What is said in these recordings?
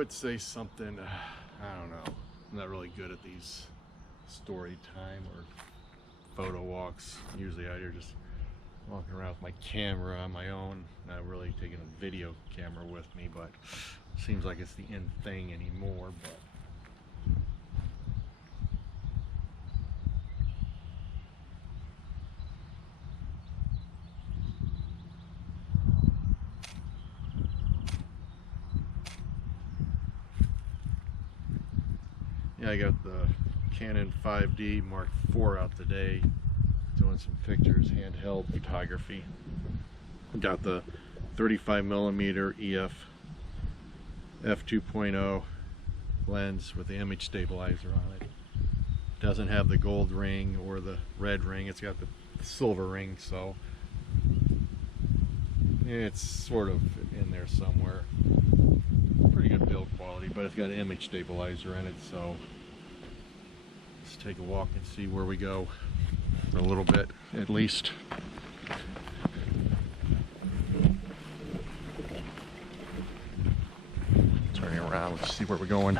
would say something, I don't know. I'm not really good at these story time or photo walks. I'm usually out here just walking around with my camera on my own, not really taking a video camera with me, but seems like it's the in thing anymore. But yeah, I got the Canon 5D Mark IV out today, doing some pictures, handheld photography. Got the 35mm EF f2.0 lens with the image stabilizer on it. Doesn't have the gold ring or the red ring, it's got the silver ring, so it's sort of in there somewhere. Pretty good build quality, but it's got an image stabilizer in it, so let's take a walk and see where we go for a little bit at least. Turning around, let's see where we're going.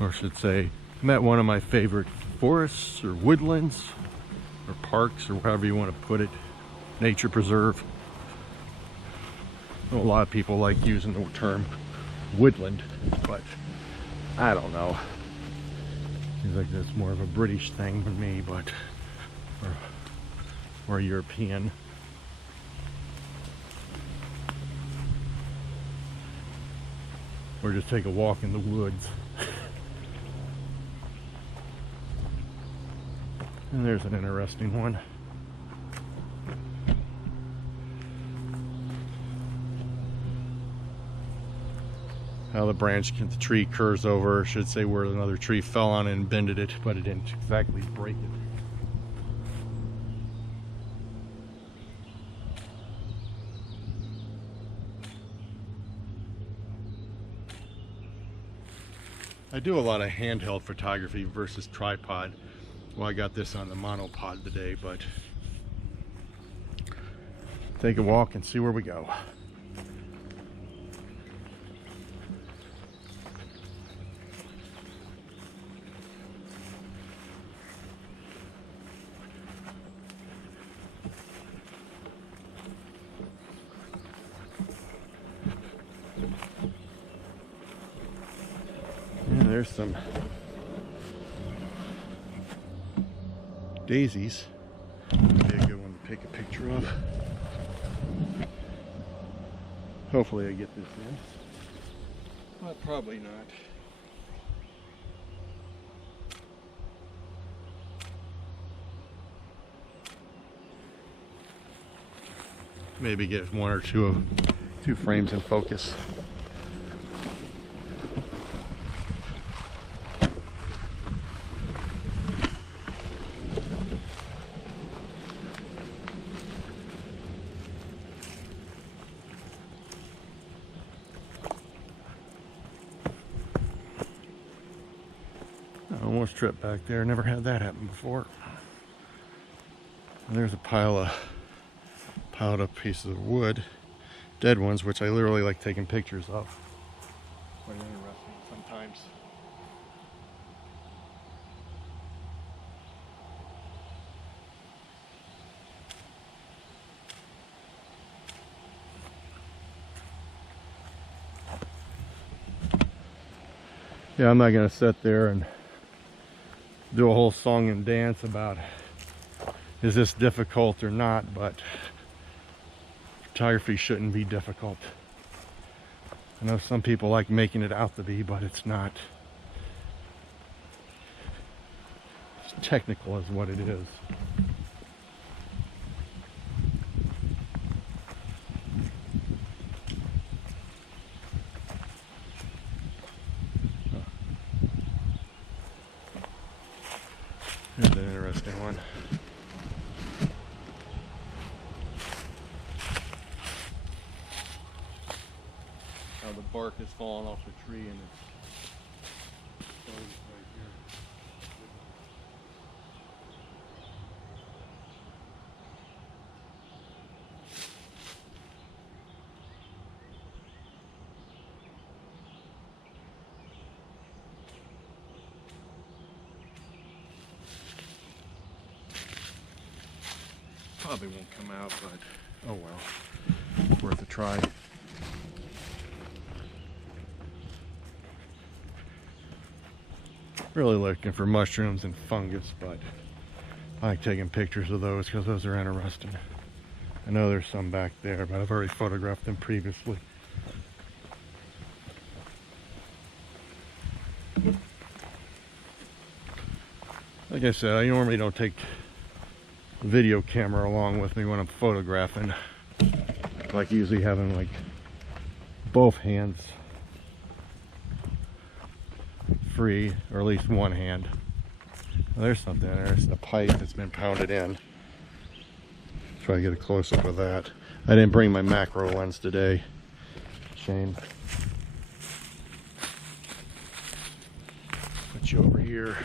Or I should say, I'm at one of my favorite forests or woodlands or parks or however you want to put it, nature preserve. A lot of people like using the term woodland, but I don't know. Seems like that's more of a British thing than me, but or European. Or just take a walk in the woods. And there's an interesting one. How the branch, the tree curves over, I should say, where another tree fell on it and bended it, but it didn't exactly break it. I do a lot of handheld photography versus tripod. Well, I got this on the monopod today, but take a walk and see where we go. Yeah, there's some daisies. Be a good one to take a picture of. Hopefully I get this in. But probably not. Maybe get one or two frames in focus. I almost tripped back there. Never had that happen before. And there's a piled up pieces of wood, dead ones, which I literally like taking pictures of. Quite interesting sometimes. Yeah, I'm not gonna sit there and do a whole song and dance about is this difficult or not, but photography shouldn't be difficult. I know some people like making it out to be, but it's not. It's technical is what it is. Here's an interesting one. How the bark is falling off the tree and it's right here. Probably won't come out, but oh well, worth a try. Really looking for mushrooms and fungus, but I like taking pictures of those because those are interesting. I know there's some back there, but I've already photographed them previously. Like I said, I normally don't take the video camera along with me when I'm photographing. I like usually having like both hands free, or at least one hand. Well, there's something there. There's the pipe that's been pounded in. Try to get a close-up of that. I didn't bring my macro lens today. Shame. Put you over here.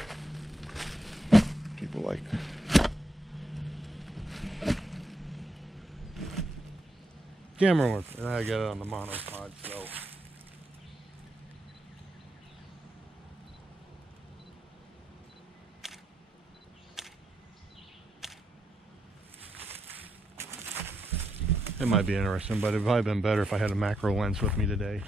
People like camera work. I got it on the monopod, so it might be interesting, but it'd probably been better if I had a macro lens with me today.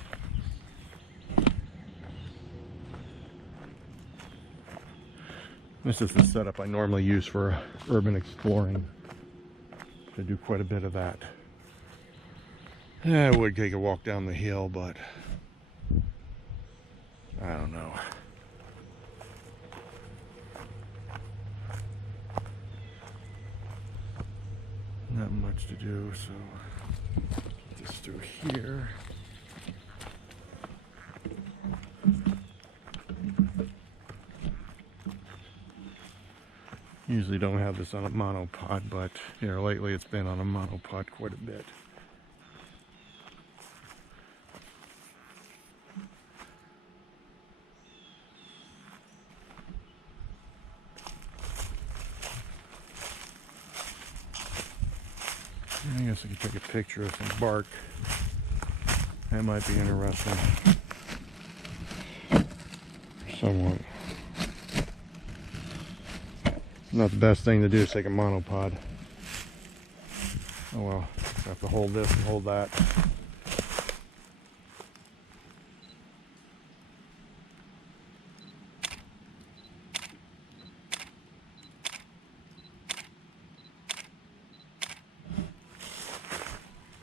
This is the setup I normally use for urban exploring. I do quite a bit of that. I would take a walk down the hill, but I don't know. Not much to do, so just through here. Usually don't have this on a monopod, but here lately it's been on a monopod quite a bit. I guess I could take a picture of some bark. That might be interesting. Somewhat. Not the best thing to do is take a monopod. Oh well, I have to hold this and hold that.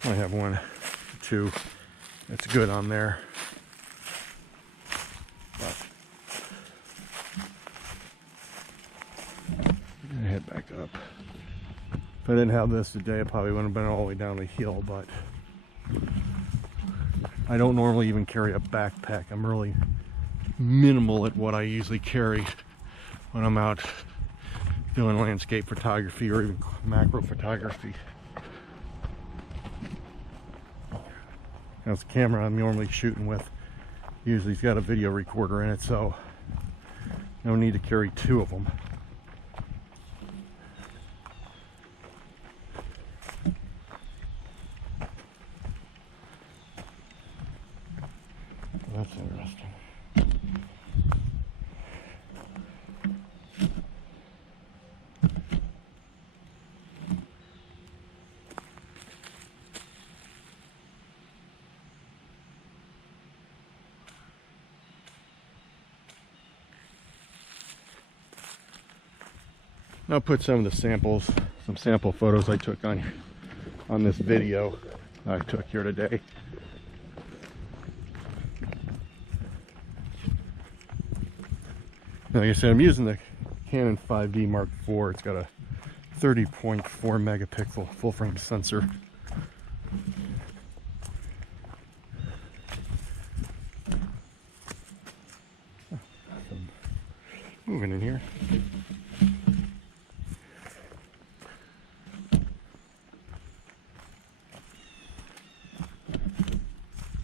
I have one, two. That's good on there. But I'm gonna head back up. If I didn't have this today, I probably wouldn't have been all the way down the hill, but I don't normally even carry a backpack. I'm really minimal at what I usually carry when I'm out doing landscape photography or even macro photography. That's the camera I'm normally shooting with. Usually it's got a video recorder in it, so no need to carry two of them. That's interesting. I'll put some of the samples, some sample photos I took on this video I took here today. Like I said, I'm using the Canon 5D Mark IV. It's got a 30.4 megapixel full frame sensor. Moving in here.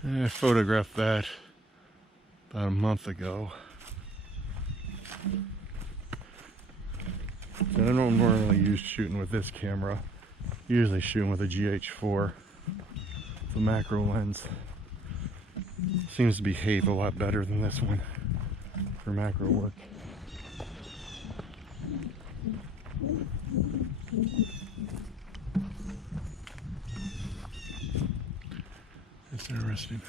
I photographed that about a month ago. So I don't normally use shooting with this camera. Usually shooting with a GH4. The macro lens seems to behave a lot better than this one for macro work. Interesting.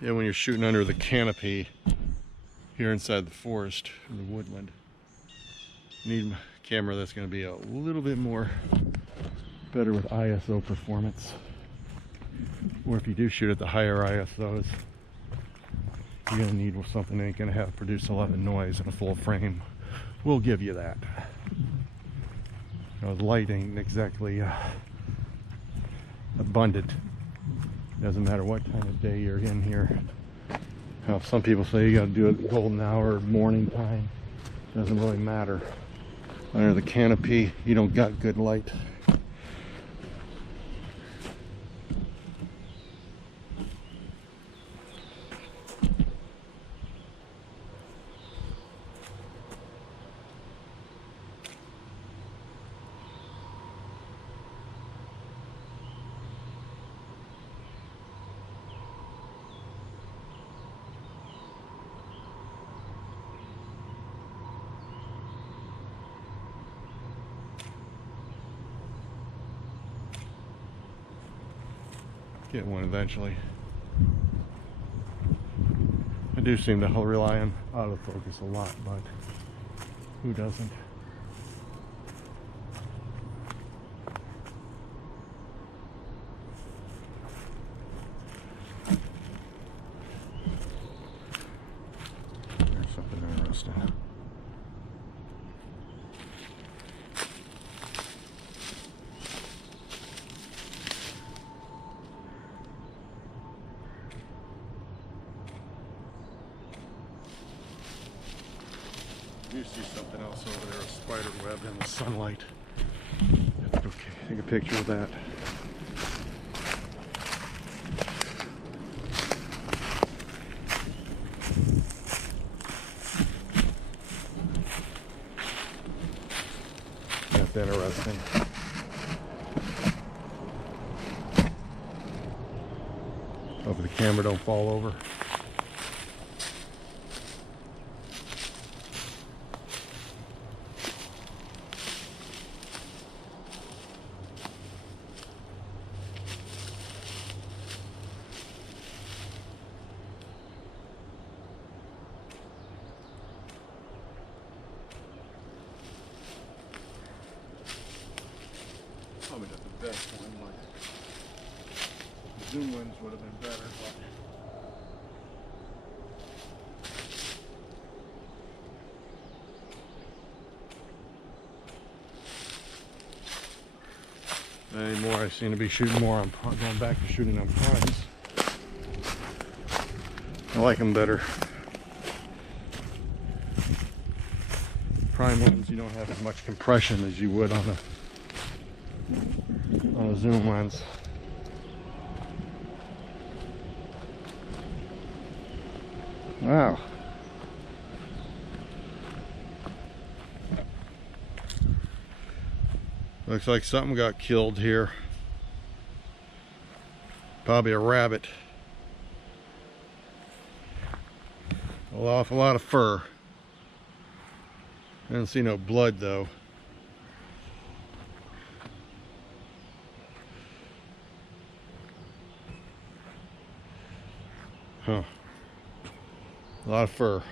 Yeah, when you're shooting under the canopy here inside the forest or the woodland, you need a camera that's going to be a little bit more better with ISO performance. Or if you do shoot at the higher ISOs, you're going to need something that ain't going to have produce a lot of noise, and a full frame will give you that. You know, the light ain't exactly abundant. Doesn't matter what time of day you're in here. Some people say you got to do it golden hour, morning time. Doesn't really matter. Under the canopy, you don't got good light. Get one eventually. I do seem to rely on autofocus a lot, but who doesn't? There's something interesting. You see something else over there, a spider web in the sunlight. Okay, take a picture of that. That's interesting. Hope the camera don't fall over. Probably not the best one, but the zoom lens would have been better. But anymore, I seem to be shooting more on going back to shooting on primes. I like them better. Prime ones, you don't have as much compression as you would on a zoom lens. Wow. Looks like something got killed here. Probably a rabbit. An awful lot of fur. I don't see no blood though. Huh. A lot of fur.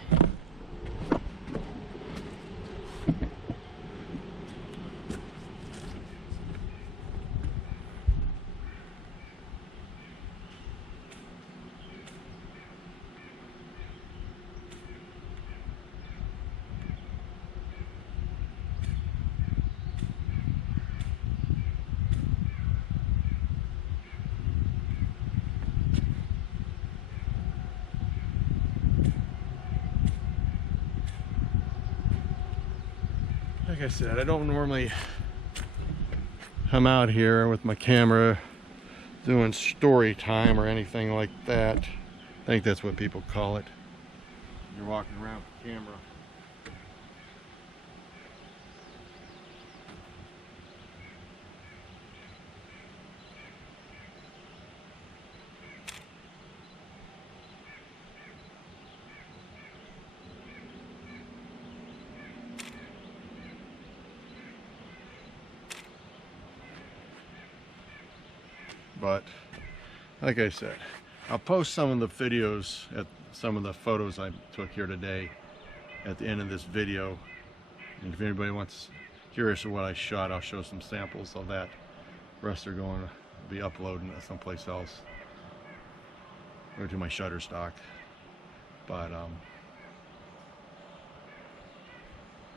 Like I said, I don't normally come out here with my camera doing story time or anything like that. I think that's what people call it. You're walking around with the camera. But like I said, I'll post some of the videos at some of the photos I took here today at the end of this video. And if anybody wants curious of what I shot, I'll show some samples of that. The rest are going to be uploading it someplace else, or to my Shutterstock. But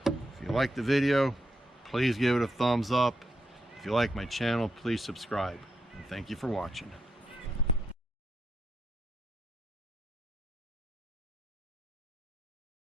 if you like the video, please give it a thumbs up. If you like my channel, please subscribe. And thank you for watching.